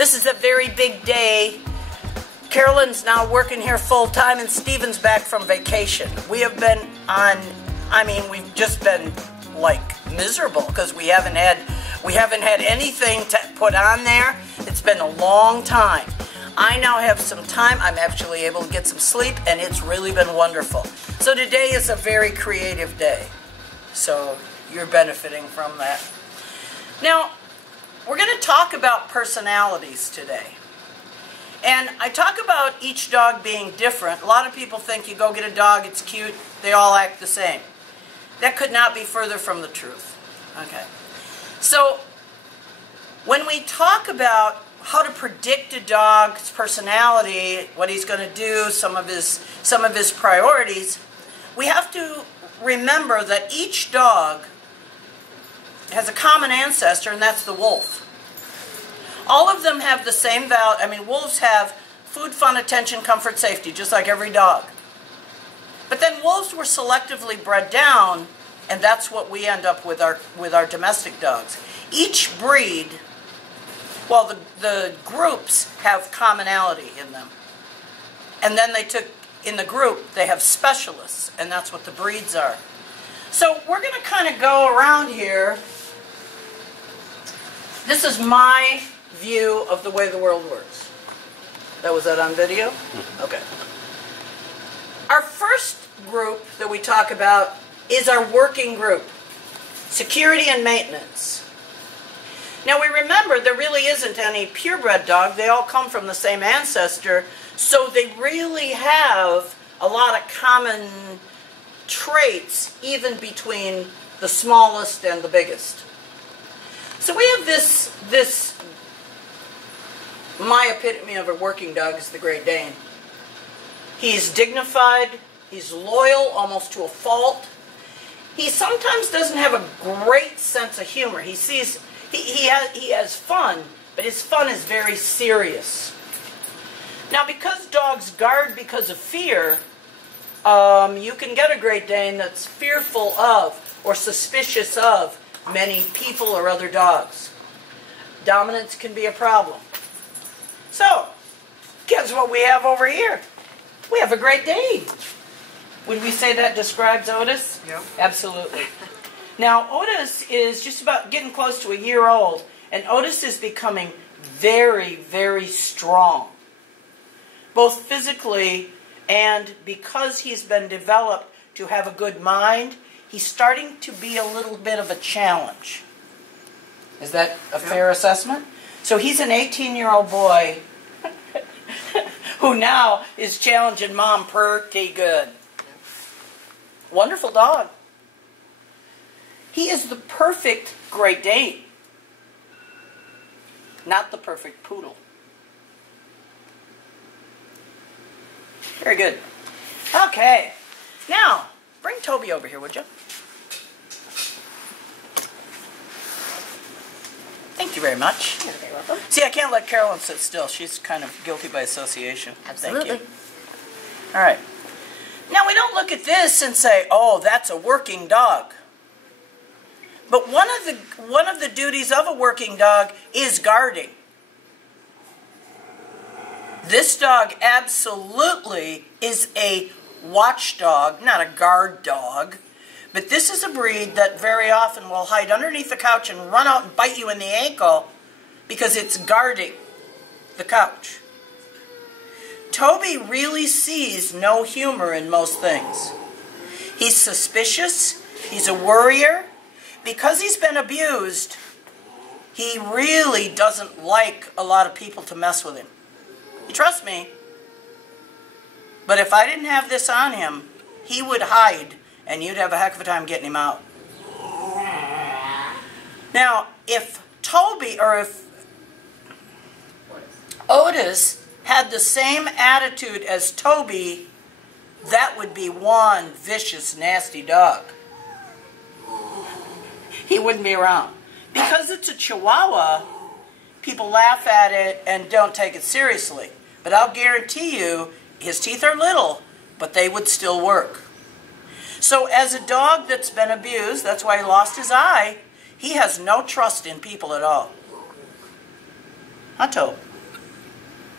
This is a very big day. Carolyn's now working here full time and Steven's back from vacation. We have been on, we've just been like miserable because we haven't had anything to put on there. It's been a long time. I now have some time. I'm actually able to get some sleep and it's really been wonderful. So today is a very creative day. So you're benefiting from that. Now, we're going to talk about personalities today. And I talk about each dog being different. A lot of people think you go get a dog, it's cute, they all act the same. That could not be further from the truth. Okay. So, when we talk about how to predict a dog's personality, what he's going to do, some of his priorities, we have to remember that each dog has a common ancestor, and that's the wolf. All of them have the same value. Wolves have food, fun, attention, comfort, safety, just like every dog. But then wolves were selectively bred down, and that's what we end up with our domestic dogs. Each breed, well, the groups have commonality in them. And then in the group, they have specialists, and that's what the breeds are. So we're going to kind of go around here. This is my view of the way the world works. Was that on video? Okay. Our first group that we talk about is our working group. Security and maintenance. Now we remember there really isn't any purebred dog. They all come from the same ancestor, so they really have a lot of common traits even between the smallest and the biggest. So we have this my epitome of a working dog is the Great Dane. He's dignified, he's loyal almost to a fault. He sometimes doesn't have a great sense of humor. He has fun, but his fun is very serious. Now, because dogs guard because of fear, you can get a Great Dane that's fearful of or suspicious of many people or other dogs. Dominance can be a problem. So, guess what we have over here? We have a Great Dane. Would we say that describes Otis? Yep. Absolutely. Now, Otis is just about getting close to a year old, and Otis is becoming very, very strong. Both physically and because he's been developed to have a good mind, he's starting to be a little bit of a challenge. Is that a fair assessment? So he's an 18-year-old boy who now is challenging Mom pretty good. Wonderful dog. He is the perfect Great Dane, not the perfect poodle. Very good. Okay. Now, bring Toby over here, would you? Thank you very much. You're very welcome. See, I can't let Carolyn sit still. She's kind of guilty by association. Absolutely. Thank you. All right. Now, we don't look at this and say, oh, that's a working dog. But one of the duties of a working dog is guarding. This dog absolutely is a watchdog, not a guard dog. But this is a breed that very often will hide underneath the couch and run out and bite you in the ankle because it's guarding the couch. Toby really sees no humor in most things. He's suspicious. He's a worrier. Because he's been abused, he really doesn't like a lot of people to mess with him. You trust me? But if I didn't have this on him, he would hide, and you'd have a heck of a time getting him out. Now, if Otis had the same attitude as Toby, that would be one vicious, nasty dog. He wouldn't be around. Because it's a Chihuahua, people laugh at it and don't take it seriously. But I'll guarantee you, his teeth are little, but they would still work. So as a dog that's been abused, that's why he lost his eye, he has no trust in people at all. Huh, Tobe?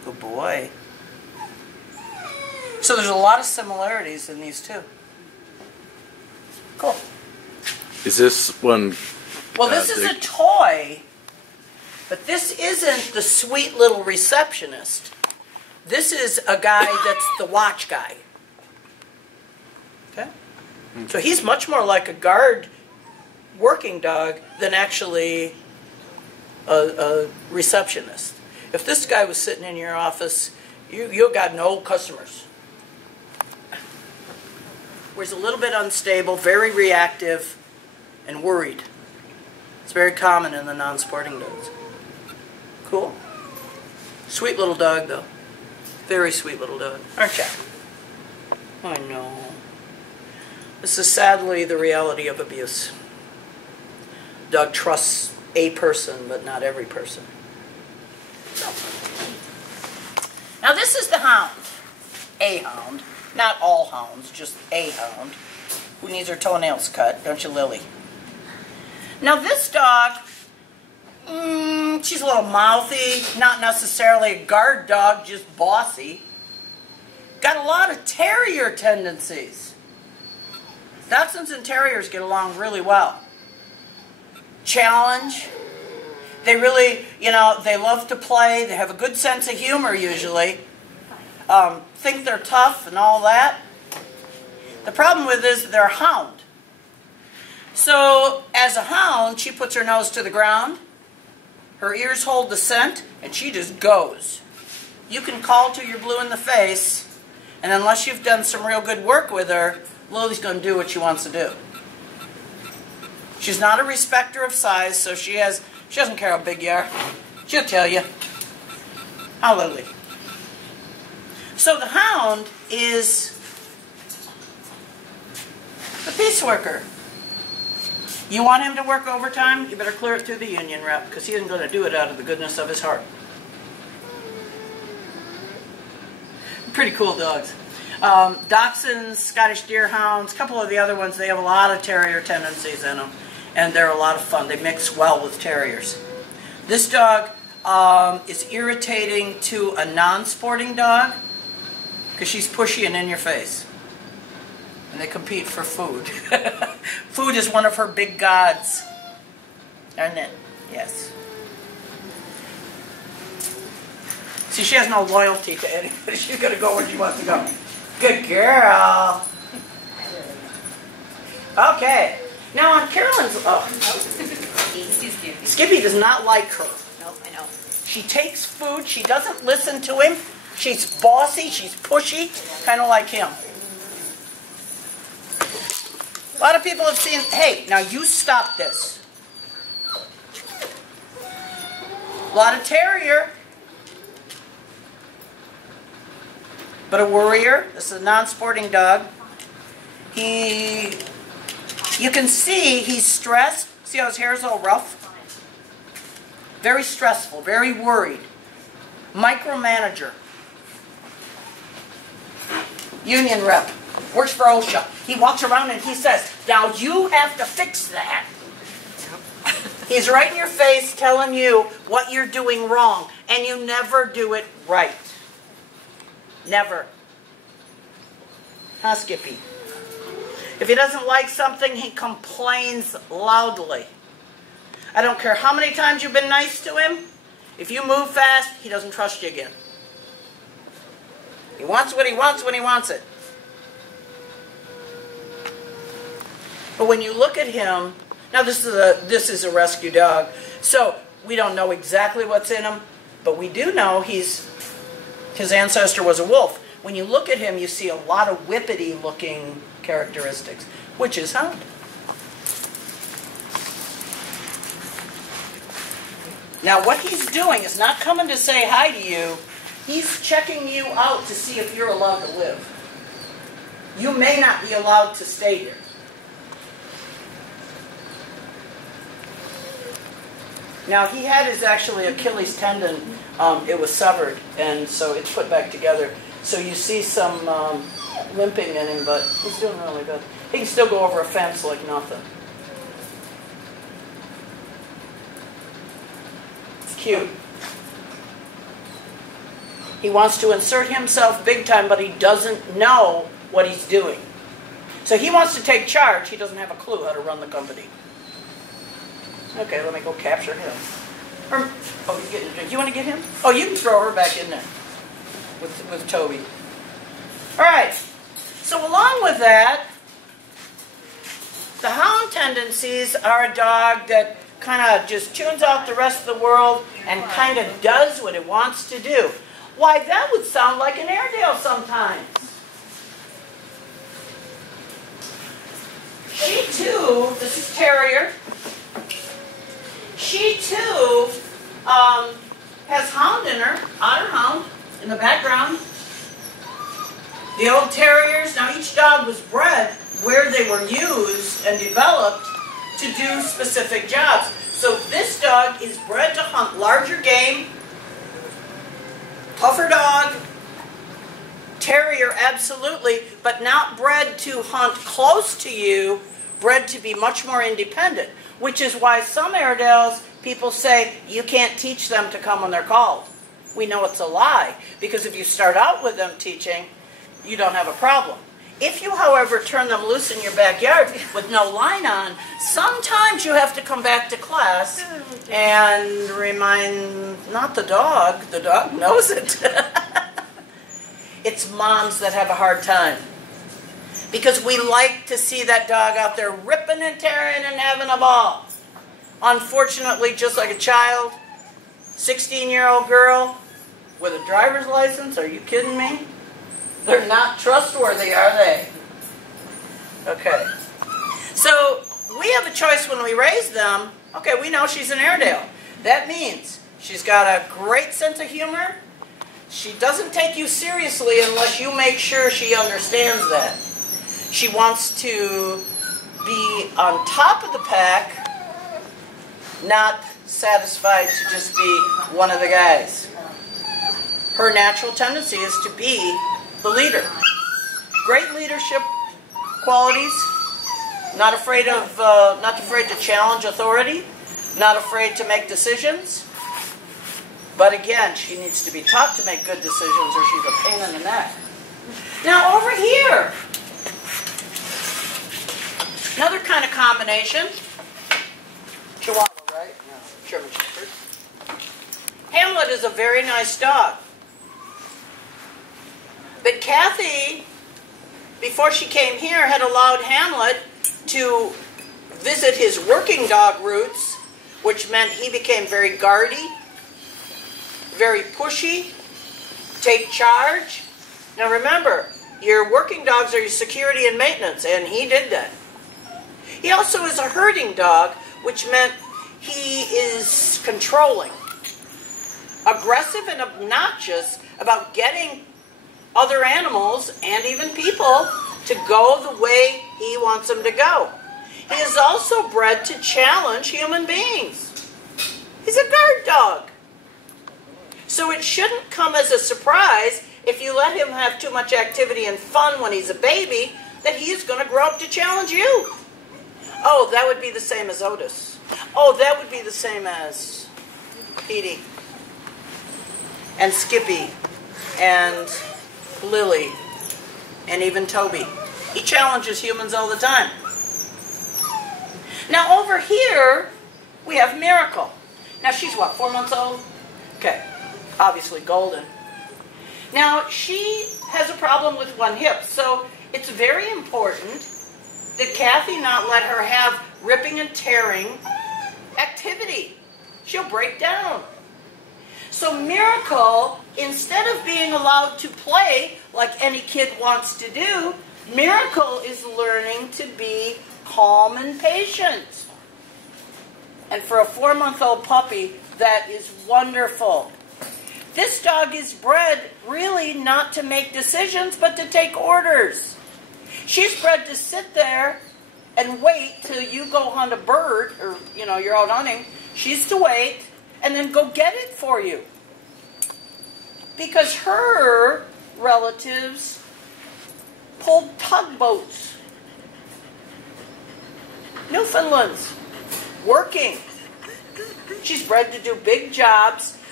Good boy. So there's a lot of similarities in these two. Cool. Is this one? Well, this is a toy, but this isn't the sweet little receptionist. This is a guy that's the watch guy. Okay? So he's much more like a guard working dog than actually a receptionist. If this guy was sitting in your office, you got no customers. Where he's a little bit unstable, very reactive, and worried. It's very common in the non-sporting dogs. Cool. Sweet little dog, though. Very sweet little dog. Aren't you? I know. This is sadly the reality of abuse. Dog trusts a person, but not every person. So. Now this is the Hound. A Hound. Not all hounds, just a hound. Who needs her toenails cut, don't you, Lily? Now this dog, she's a little mouthy, not necessarily a guard dog, just bossy. Got a lot of terrier tendencies. Dachshunds and terriers get along really well. Challenge. They really, they love to play. They have a good sense of humor usually. Think they're tough and all that. The problem with this is they're a hound. So as a hound, she puts her nose to the ground, her ears hold the scent, and she just goes. You can call till you're blue in the face, and unless you've done some real good work with her, Lily's going to do what she wants to do. She's not a respecter of size, so she doesn't care how big you are. She'll tell you. How Lily? So the Hound is the piece worker. You want him to work overtime, you better clear it through the union rep, because he isn't going to do it out of the goodness of his heart. Pretty cool dogs. Dachshunds, Scottish Deerhounds, a couple of the other ones, they have a lot of terrier tendencies in them, and they're a lot of fun. They mix well with terriers. This dog is irritating to a non-sporting dog, because she's pushy and in your face. And they compete for food. Food is one of her big gods. Isn't it? Yes. See, she has no loyalty to anybody. She's going to go where she wants to go. Good girl. Okay. Now on Carolyn's... Oh. Skippy does not like her. Nope, I know. She takes food. She doesn't listen to him. She's bossy, she's pushy, kind of like him. A lot of people have seen, hey, now you stop this. A lot of terrier, but a worrier. This is a non-sporting dog. You can see he's stressed. See how his hair is all rough? Very stressful, very worried. Micromanager. Union rep. Works for OSHA. He walks around and he says, now you have to fix that. He's right in your face telling you what you're doing wrong. And you never do it right. Never. Huh, Skippy? If he doesn't like something, he complains loudly. I don't care how many times you've been nice to him. If you move fast, he doesn't trust you again. He wants what he wants when he wants it. But when you look at him, now this is a rescue dog, so we don't know exactly what's in him, but we do know his ancestor was a wolf. When you look at him, you see a lot of whippety looking characteristics, which is Hound. Now what he's doing is not coming to say hi to you. He's checking you out to see if you're allowed to live. You may not be allowed to stay here. Now he had his actually Achilles tendon, it was severed, and so it's put back together. So you see some limping in him, but he's doing really good. He can still go over a fence like nothing. It's cute. He wants to insert himself big time, but he doesn't know what he's doing. So he wants to take charge. He doesn't have a clue how to run the company. Okay, let me go capture him. Oh, he's getting a drink. You want to get him? Oh, you can throw her back in there with Toby. All right. So along with that, the Hound tendencies are a dog that kind of just tunes out the rest of the world and kind of does what it wants to do. Why, that would sound like an Airedale sometimes. She too, this is Terrier, she too has Hound in her, Otter Hound, in the background. The old Terriers, now each dog was bred where they were used and developed to do specific jobs. So this dog is bred to hunt larger game, tougher dog, Terrier absolutely, but not bred to hunt close to you, bred to be much more independent, which is why some Airedales, people say, you can't teach them to come when they're called. We know it's a lie, because if you start out with them teaching, you don't have a problem. If you, however, turn them loose in your backyard with no line on, sometimes you have to come back to class and remind, not the dog knows it. It's moms that have a hard time. Because we like to see that dog out there ripping and tearing and having a ball. Unfortunately, just like a child, 16-year-old girl with a driver's license, are you kidding me? They're not trustworthy, are they? Okay. So we have a choice when we raise them. Okay, we know she's an Airedale. That means she's got a great sense of humor. She doesn't take you seriously unless you make sure she understands that. She wants to be on top of the pack, not satisfied to just be one of the guys. Her natural tendency is to be the leader. Great leadership qualities. Not afraid to challenge authority. Not afraid to make decisions. But again, she needs to be taught to make good decisions or she's a pain in the neck. Now over here, another kind of combination. Chihuahua, right? No, German Shepherd. Hamlet is a very nice dog. But Kathy, before she came here, had allowed Hamlet to visit his working dog roots, which meant he became very guardy, very pushy, take charge. Now remember, your working dogs are your security and maintenance, and he did that. He also is a herding dog, which meant he is controlling, aggressive and obnoxious about getting other animals and even people to go the way he wants them to go. He is also bred to challenge human beings. He's a guard dog. So it shouldn't come as a surprise if you let him have too much activity and fun when he's a baby that he's going to grow up to challenge you. Oh, that would be the same as Otis. Oh, that would be the same as Petey and Skippy and Lily and even Toby. He challenges humans all the time. Now over here, we have Miracle. Now she's what, 4 months old? Okay, obviously golden. Now she has a problem with one hip, so it's very important that Kathy not let her have ripping and tearing activity. She'll break down. So Miracle, instead of being allowed to play like any kid wants to do, Miracle is learning to be calm and patient. And for a 4-month-old puppy, that is wonderful. This dog is bred really not to make decisions, but to take orders. She's bred to sit there and wait till you go hunt a bird, or you're out hunting. She's to wait and then go get it for you. Because her relatives pulled tugboats. Newfoundlands, working. She's bred to do big jobs,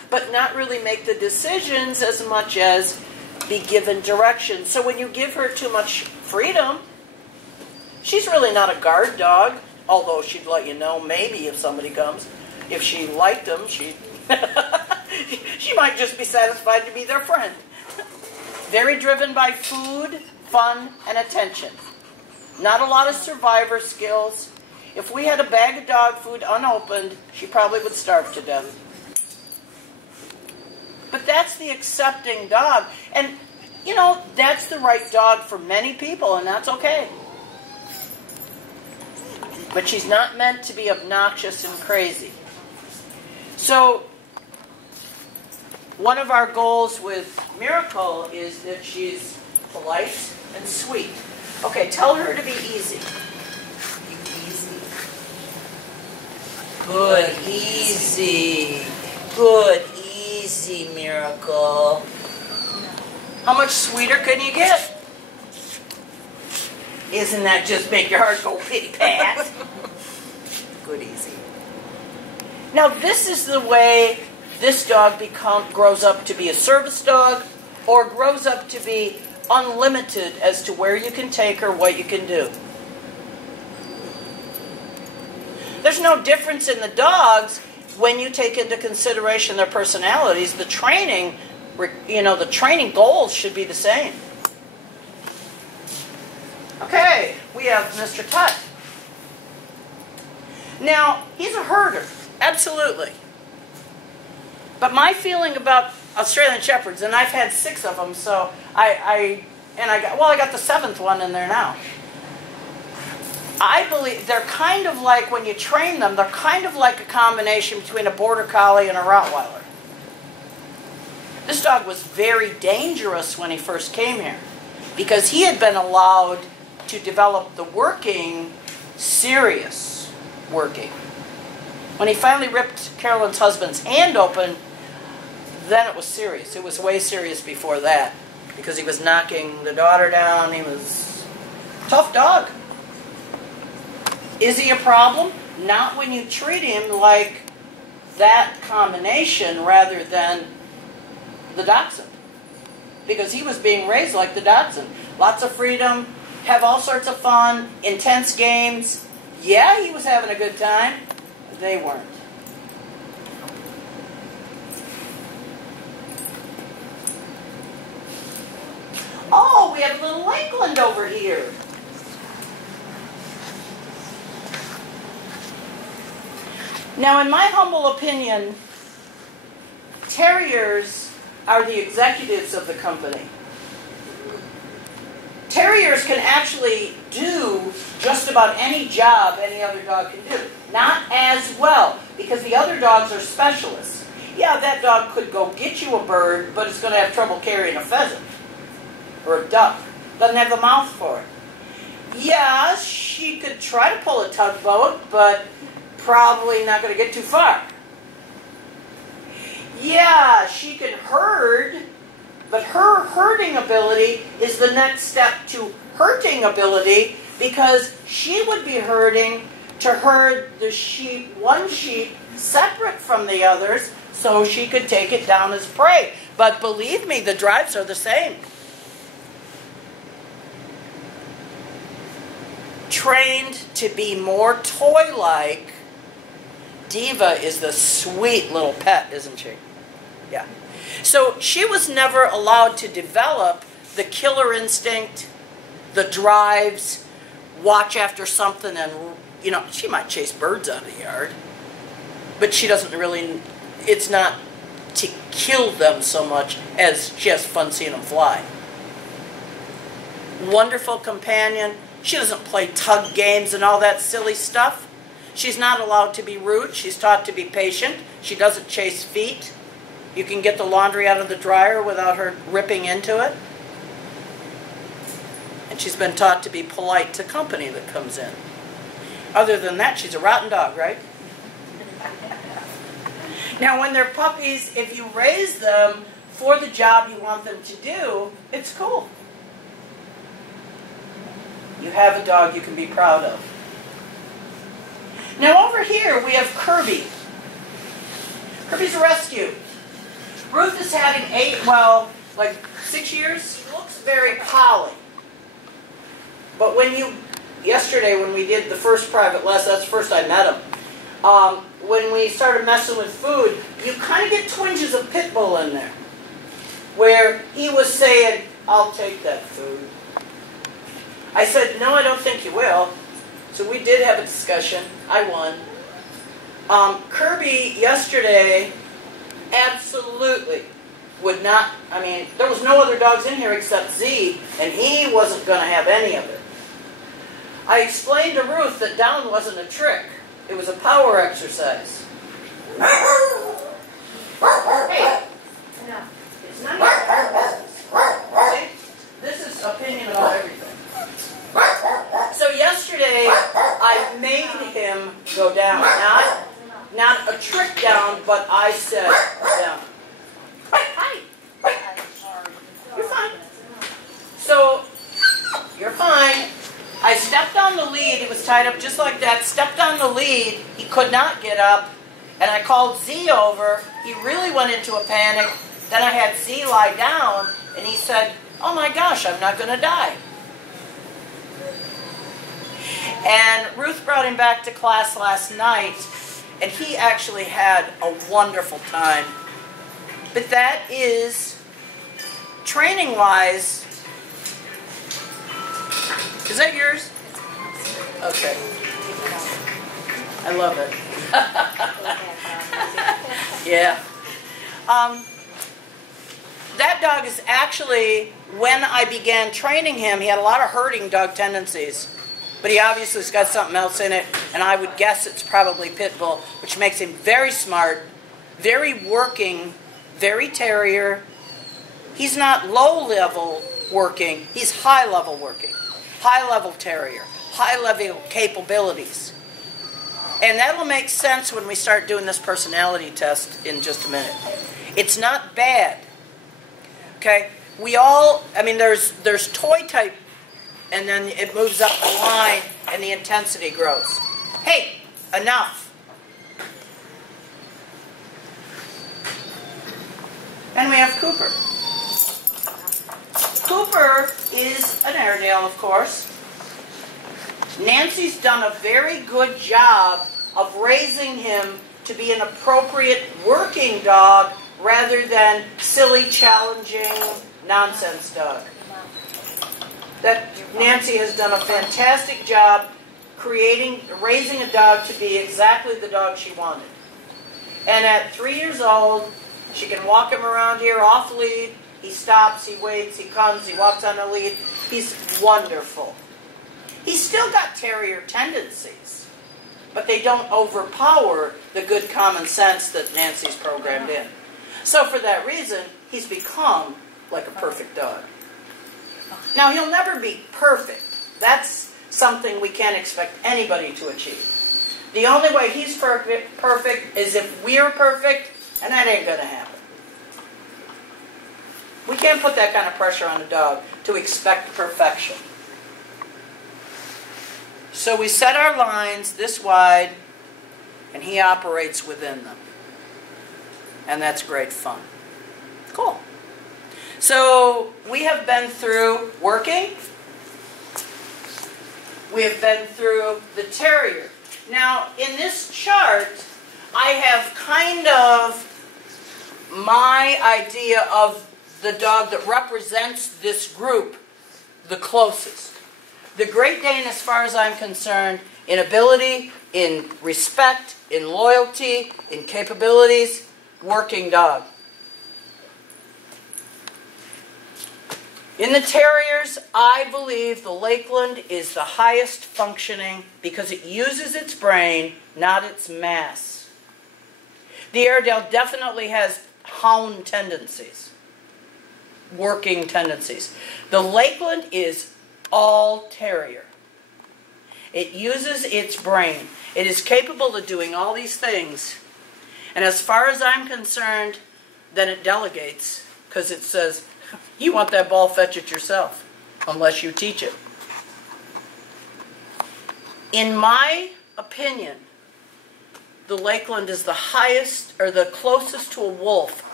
but not really make the decisions as much as be given direction. So when you give her too much freedom, she's really not a guard dog, although she'd let you know maybe if somebody comes. If she liked them, she might just be satisfied to be their friend. Very driven by food, fun, and attention. Not a lot of survivor skills. If we had a bag of dog food unopened, she probably would starve to death. But that's the accepting dog. And, you know, that's the right dog for many people, and that's okay. But she's not meant to be obnoxious and crazy. So, one of our goals with Miracle is that she's polite and sweet. Okay, tell her to be easy. Easy. Good, easy. Good, easy, Miracle. How much sweeter can you get? Isn't that just make your heart go pitty-pat? Good, easy. Now, this is the way this dog grows up to be a service dog, or grows up to be unlimited as to where you can take her, what you can do. There's no difference in the dogs when you take into consideration their personalities. The training, you know, the training goals should be the same. Okay, we have Mr. Tut. Now, he's a herder, absolutely. But my feeling about Australian Shepherds, and I've had 6 of them, so I got the 7th one in there now. I believe they're kind of like, when you train them, they're kind of like a combination between a Border Collie and a Rottweiler. This dog was very dangerous when he first came here, because he had been allowed to develop the working, serious working. When he finally ripped Carolyn's husband's hand open, then it was serious. It was way serious before that, because he was knocking the daughter down. He was a tough dog. Is he a problem? Not when you treat him like that combination rather than the Dachshund, because he was being raised like the Dachshund. Lots of freedom, have all sorts of fun, intense games. Yeah, he was having a good time. They weren't. Oh, we have little Lakeland over here. Now, in my humble opinion, Terriers are the executives of the company. Terriers can actually do just about any job any other dog can do. Not as well, because the other dogs are specialists. Yeah, that dog could go get you a bird, but it's going to have trouble carrying a pheasant or a duck. Doesn't have the mouth for it. Yeah, she could try to pull a tugboat, but probably not going to get too far. Yeah, she can herd, but her herding ability is the next step to hurting ability, because she would be herding to herd the sheep, one sheep, separate from the others, so she could take it down as prey. But believe me, the drives are the same. Trained to be more toy-like, Diva is the sweet little pet, isn't she? Yeah. So she was never allowed to develop the killer instinct, the drives, watch after something, and, you know, she might chase birds out of the yard, but she doesn't really, it's not to kill them so much as she has fun seeing them fly. Wonderful companion. She doesn't play tug games and all that silly stuff. She's not allowed to be rude. She's taught to be patient. She doesn't chase feet. You can get the laundry out of the dryer without her ripping into it. And she's been taught to be polite to company that comes in. Other than that, she's a rotten dog, right? Now, when they're puppies, if you raise them for the job you want them to do, it's cool. You have a dog you can be proud of. Now over here we have Kirby. Kirby's a rescue. Ruth is having 6 years. He looks very poly. But yesterday when we did the first private lesson, that's the first I met him. When we started messing with food, you kind of get twinges of pit bull in there. Where he was saying, I'll take that food. I said, no, I don't think you will. So we did have a discussion. I won. Kirby yesterday absolutely would not, there was no other dogs in here except Z, and he wasn't going to have any of it. I explained to Ruth that down wasn't a trick. It was a power exercise. Hey, it's none of your business. See? This is opinion about everything. So yesterday, I made him go down. Not a trick down, but I said down. Hi. You're fine. So, you're fine. I stepped on the lead. He was tied up just like that. Stepped on the lead. He could not get up. And I called Z over. He really went into a panic. Then I had Z lie down. And he said, oh my gosh, I'm not going to die. And Ruth brought him back to class last night. And he actually had a wonderful time. But that is, training-wise, is that yours? Okay. I love it. Yeah. That dog is actually, when I began training him, he had a lot of herding dog tendencies. But he obviously has got something else in it, and I would guess it's probably pit bull, which makes him very smart, very working, very terrier. He's not low-level working, he's high-level working. High-level terrier, high-level capabilities. And that'll make sense when we start doing this personality test in just a minute. It's not bad. Okay? We all, there's toy type, and then it moves up the line, and the intensity grows. Hey, enough. And we have Cooper. Cooper is an Airedale, of course. Nancy's done a very good job of raising him to be an appropriate working dog rather than silly, challenging, nonsense dog. That Nancy has done a fantastic job raising a dog to be exactly the dog she wanted. And at 3 years old, she can walk him around here off lead. He stops, he waits, he comes, he walks on the lead. He's wonderful. He's still got terrier tendencies, but they don't overpower the good common sense that Nancy's programmed in. So for that reason, he's become like a perfect dog. Now, he'll never be perfect. That's something we can't expect anybody to achieve. The only way he's perfect is if we're perfect, and that ain't going to happen. We can't put that kind of pressure on a dog to expect perfection. So we set our lines this wide, and he operates within them. And that's great fun. Cool. So we have been through working. We have been through the terrier. Now, in this chart, I have kind of my idea of the dog that represents this group the closest. The Great Dane, as far as I'm concerned, in ability, in respect, in loyalty, in capabilities, working dog. In the Terriers, I believe the Lakeland is the highest functioning because it uses its brain, not its mass. The Airedale definitely has Hound tendencies, working tendencies. The Lakeland is all Terrier. It uses its brain. It is capable of doing all these things. And as far as I'm concerned, then it delegates because it says, you want that ball, fetch it yourself, unless you teach it. In my opinion, the Lakeland is the highest, or the closest to a wolf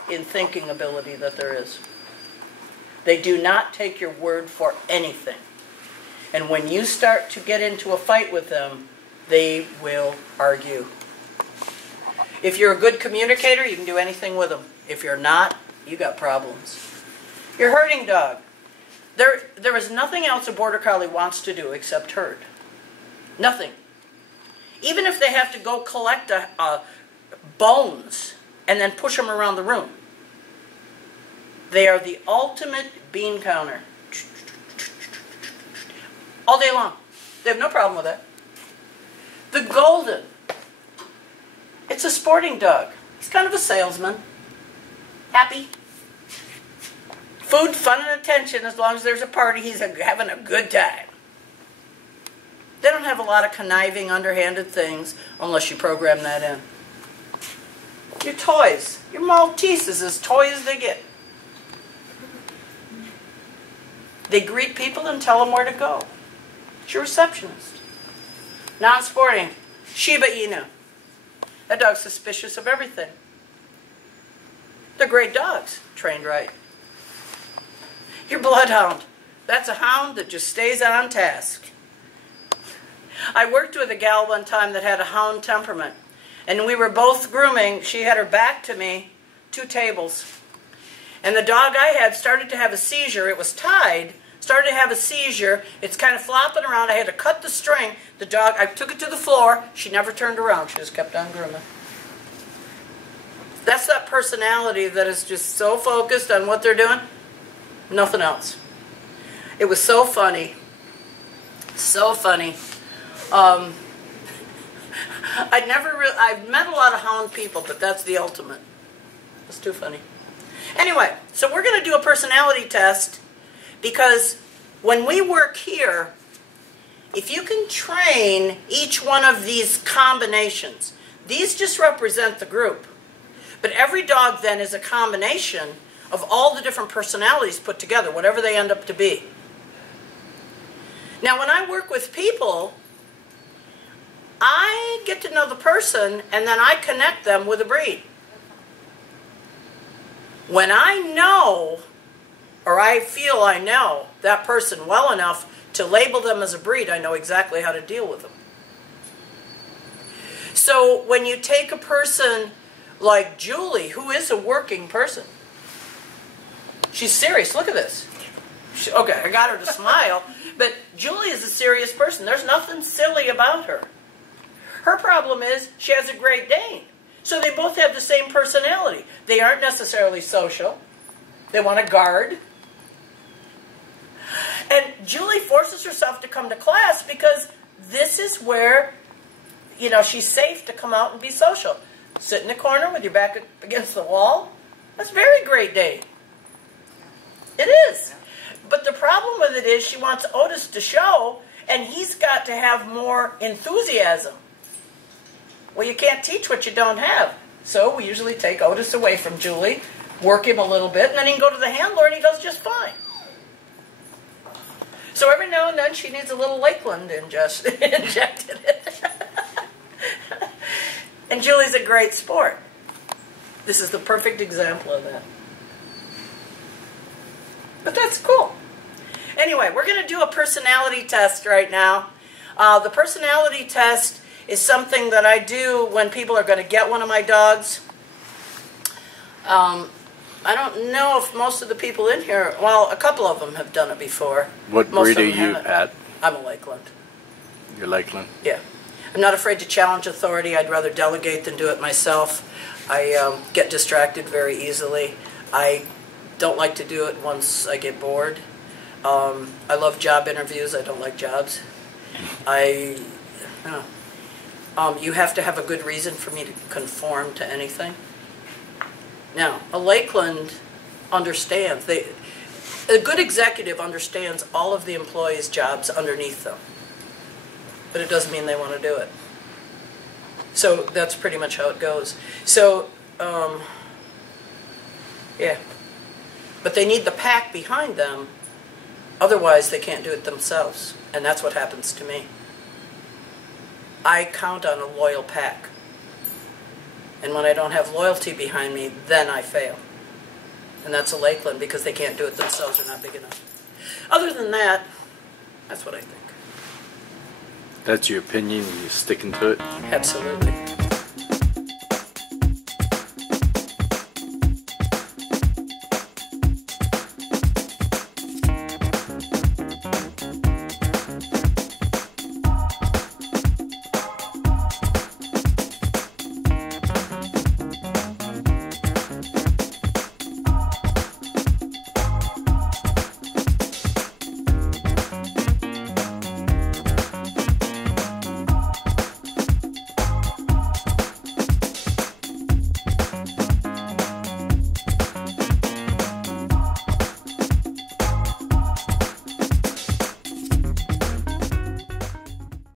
in thinking ability that there is. They do not take your word for anything. And when you start to get into a fight with them, they will argue. If you're a good communicator, you can do anything with them. If you're not, you got problems. Your herding dog. There is nothing else a Border Collie wants to do except herd. Nothing. Even if they have to go collect bones and then push them around the room. They are the ultimate bean counter. All day long. They have no problem with that. The Golden. It's a sporting dog. He's kind of a salesman. Happy. Food, fun, and attention. As long as there's a party, he's having a good time. They don't have a lot of conniving, underhanded things unless you program that in. Your toys. Your Maltese is as toy as they get. They greet people and tell them where to go. It's your receptionist. Non-sporting. Shiba Inu. That dog's suspicious of everything. They're great dogs, trained right. Your Bloodhound. That's a hound that just stays on task. I worked with a gal one time that had a hound temperament. And we were both grooming. She had her back to me, 2 tables. And the dog I had started to have a seizure. It was tied. Started to have a seizure. It's kind of flopping around. I had to cut the string. The dog, I took it to the floor. She never turned around. She just kept on grooming. That's that personality that is just so focused on what they're doing. Nothing else. It was so funny. So funny. I've met a lot of hound people, but that's the ultimate. It's too funny. Anyway, so we're going to do a personality test because when we work here, if you can train each one of these combinations, these just represent the group. But every dog then is a combination of all the different personalities put together, whatever they end up to be. Now, when I work with people, I get to know the person and then I connect them with a breed. When I know, or I feel I know that person well enough to label them as a breed, I know exactly how to deal with them. So when you take a person like Julie, who is a working person, she's serious. Look at this. Okay, I got her to smile, but Julie is a serious person. There's nothing silly about her. Her problem is she has a Great Dane. So they both have the same personality. They aren't necessarily social. They want to guard. And Julie forces herself to come to class because this is where, you know, she's safe to come out and be social. Sit in the corner with your back against the wall. That's very Great Dane. It is. But the problem with it is she wants Otis to show, and he's got to have more enthusiasm. Well, you can't teach what you don't have. So we usually take Otis away from Julie, work him a little bit, and then he can go to the handler and he does just fine. So every now and then she needs a little Lakeland injected it. And Julie's a great sport. This is the perfect example of that. But that's cool. Anyway, we're going to do a personality test right now. The personality test is something that I do when people are going to get one of my dogs. I don't know if most of the people in here, well, a couple of them have done it before. What breed are you, Pat? I'm a Lakeland. You're Lakeland? Yeah. I'm not afraid to challenge authority. I'd rather delegate than do it myself. I get distracted very easily. I don't like to do it once I get bored. I love job interviews. I don't like jobs. You have to have a good reason for me to conform to anything. Now, a Lakeland understands. A good executive understands all of the employees' jobs underneath them. But it doesn't mean they want to do it. So that's pretty much how it goes. So, yeah. But they need the pack behind them. Otherwise, they can't do it themselves. And that's what happens to me. I count on a loyal pack. And when I don't have loyalty behind me, then I fail. and that's a Lakeland because they can't do it themselves. They're not big enough. Other than that, that's what I think. That's your opinion. You sticking to it? Absolutely.